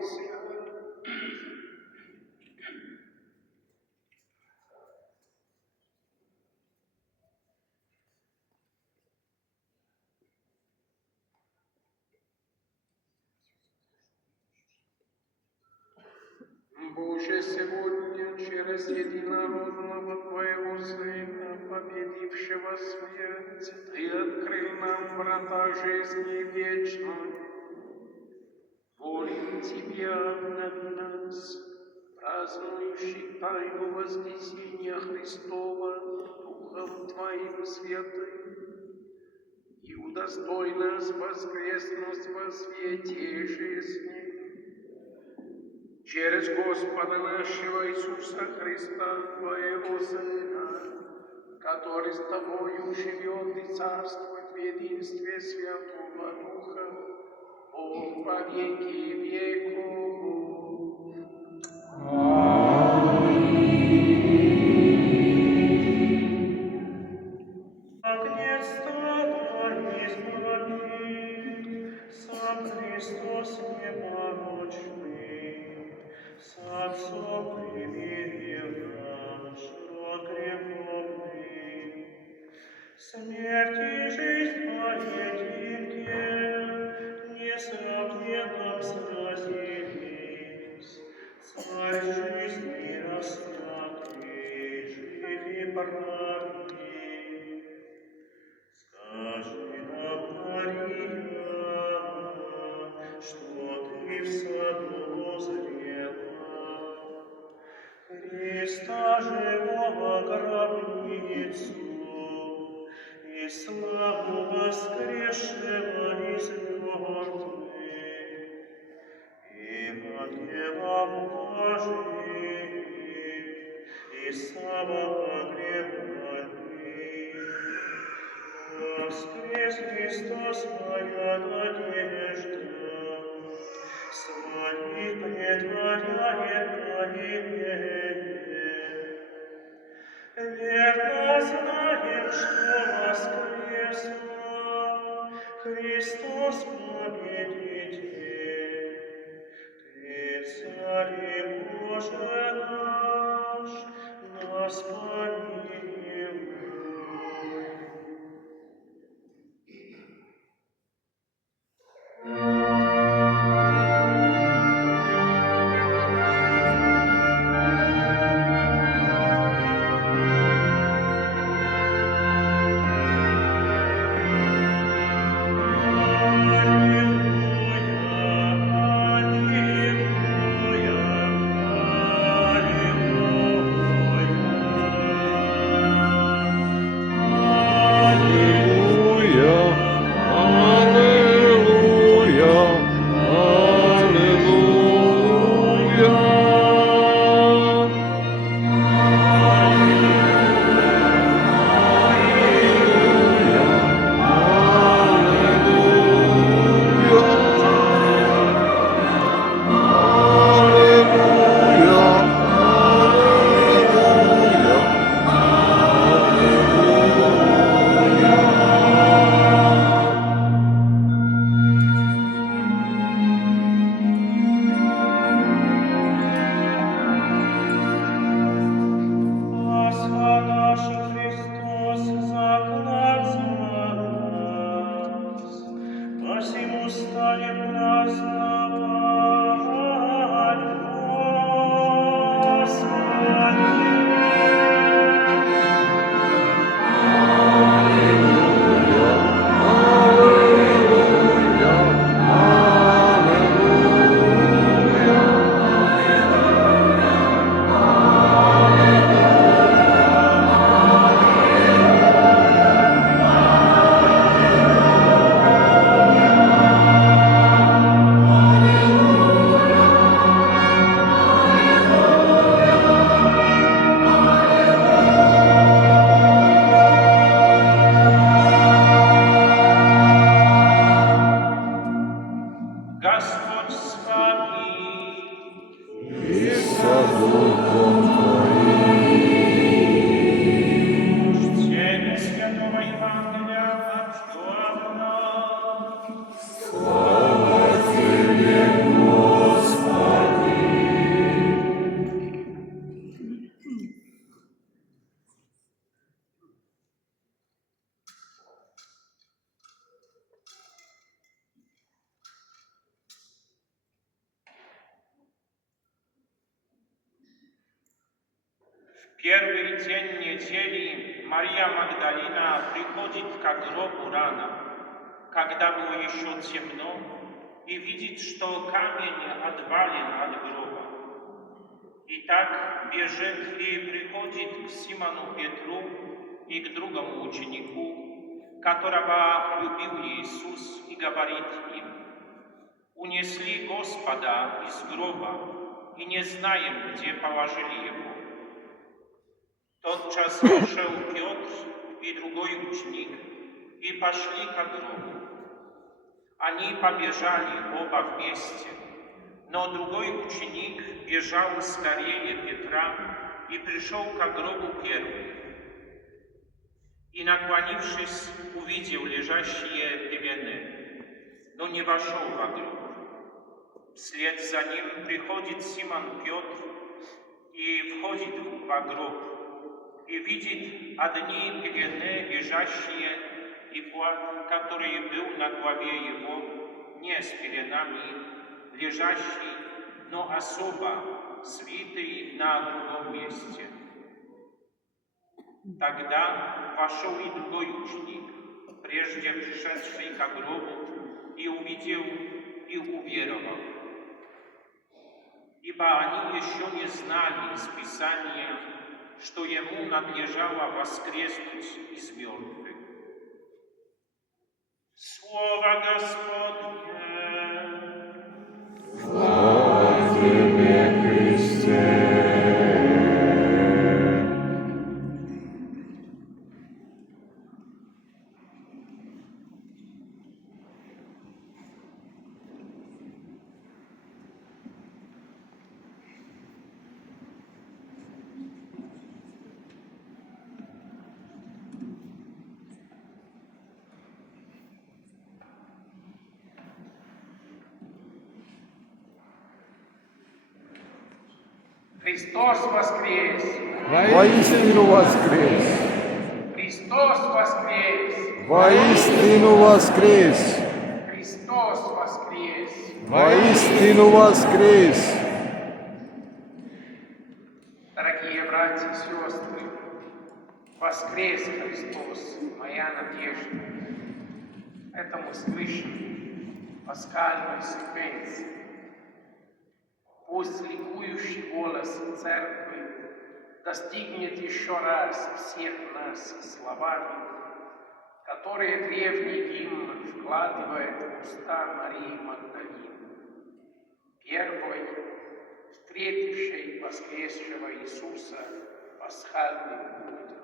помолимся. Боже, сегодня через единородного Твоего Сына, победившего смерть, Ты открыл нам врата жизни вечной. Молим Тебя, обнови нас, празднующих тайну вознесения Христова Духом Твоим святым, и удостой нас воскреснуть во свете жизни. Через Господа нашего Иисуса Христа, Твоего Сына, который с Тобою живет и царствует в единстве Святого Духа, Бог во веки веков. Агнец стада избранный, сам Христос непорочный, сам примирил наш род греховный. Смерть и жизнь поедим несравненно сразились. Царь жизни распятый, жив и праведный. Скажи нам, Мария, что ты в саду узрела Христа живого гробницу и славу воскресшего из мертвых, и ангелам Божиим, и самопогребальных. Воскрес Христос, моя надежда, своих претворяет Галилея. Верно знаем, что воскресла Христос победитель. Ты, Царь и Боже наш, нас помилуй. Слава Тебе, Господи! Первый день недели Мария Магдалина приходит к гробу рано, когда было еще темно, и видит, что камень отвален от гроба. И так бежит и приходит к Симону Петру и к другому ученику, которого любил Иисус, и говорит им: «Унесли Господа из гроба, и не знаем, где положили его». Тотчас вошел Петр и другой ученик, и пошли к гробу. Они побежали оба вместе, но другой ученик бежал скорее Петра и пришел к гробу первый. И, наклонившись, увидел лежащие пелены, но не вошел во гроб. Вслед за ним приходит Симон Петр и входит во гроб, и видит одни пелены лежащие, и плат, который был на голове его, не с пеленами, лежащий, но особо свитый на другом месте. Тогда вошел и другой ученик, прежде пришедший к гробу, и увидел, и уверовал. Ибо они еще не знали из Писания, что ему надлежало воскреснуть из мертвых. Слово Господне! Слава Тебе, Христе! Христос воскрес! Воистину воскрес! Христос воскрес! Воистину воскрес! Христос воскрес! Воистину воскрес! Дорогие братья и сестры, воскрес Христос, моя надежда. Это мы слышим в пасхальной секвенции. Пусть ликующий голос церкви достигнет еще раз всех нас словами, которые древний гимн вкладывает в уста Марии Магдалины, первой, встретившей воскресшего Иисуса пасхальным утром.